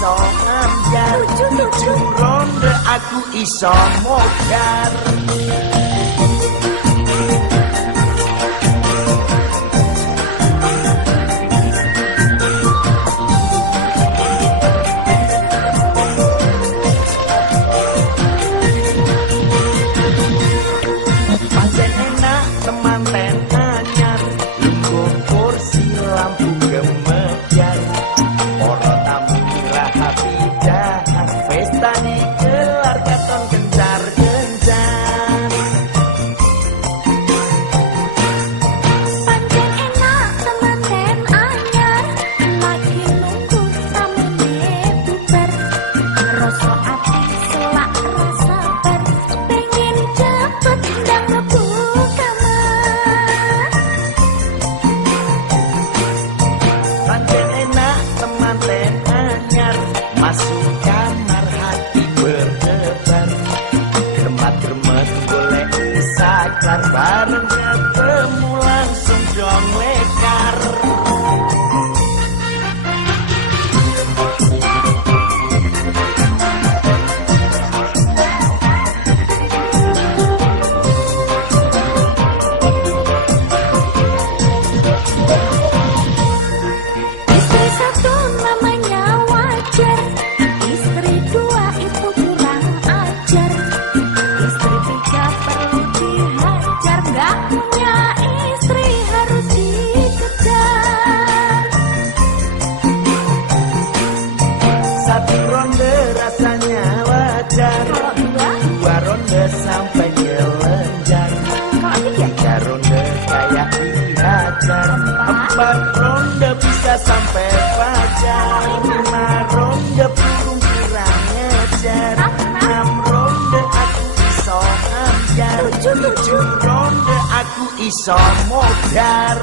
iso ambyar, 7 ronde aku iso modar. Masuk kamar hati berdebar, germat-germat golek saklar, bareng ketemu langsung dong lekar. Satu ronde rasanya wajar, 2 ronde sampai nyelenjar, 3 ronde kayak dihajar, 4 ronde bisa sampai fajar, 5 ronde burung kurang ngejar, 6 ronde aku iso ambyar, 7 ronde aku iso modar.